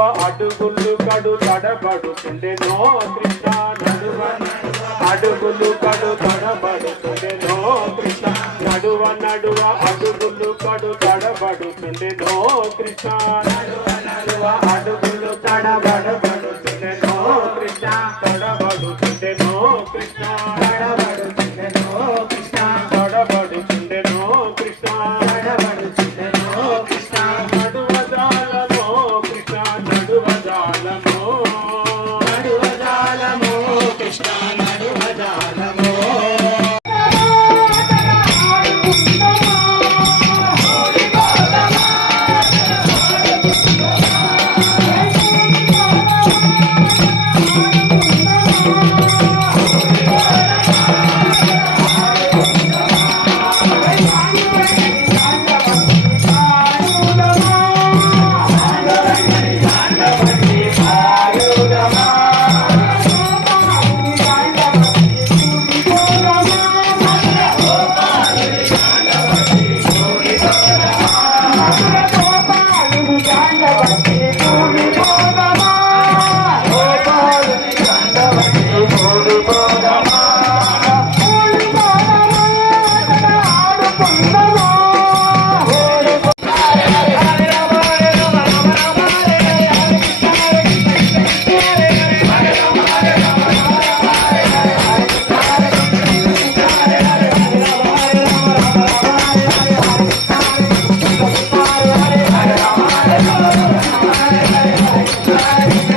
నడువ అడుగులు కడు తడబడుతుండెనో కృష్ణ నడువ. అడుగులు కడు తడబడుతుండెనో కృష్ణ నడువ నడువ అడుగులు కడు తడబడుతుండెనో కృష్ణ నడువ నడువ అడుగులు తడబడబడుతుండెనో కృష్ణ తడబడుతుండెనో కృష్ణ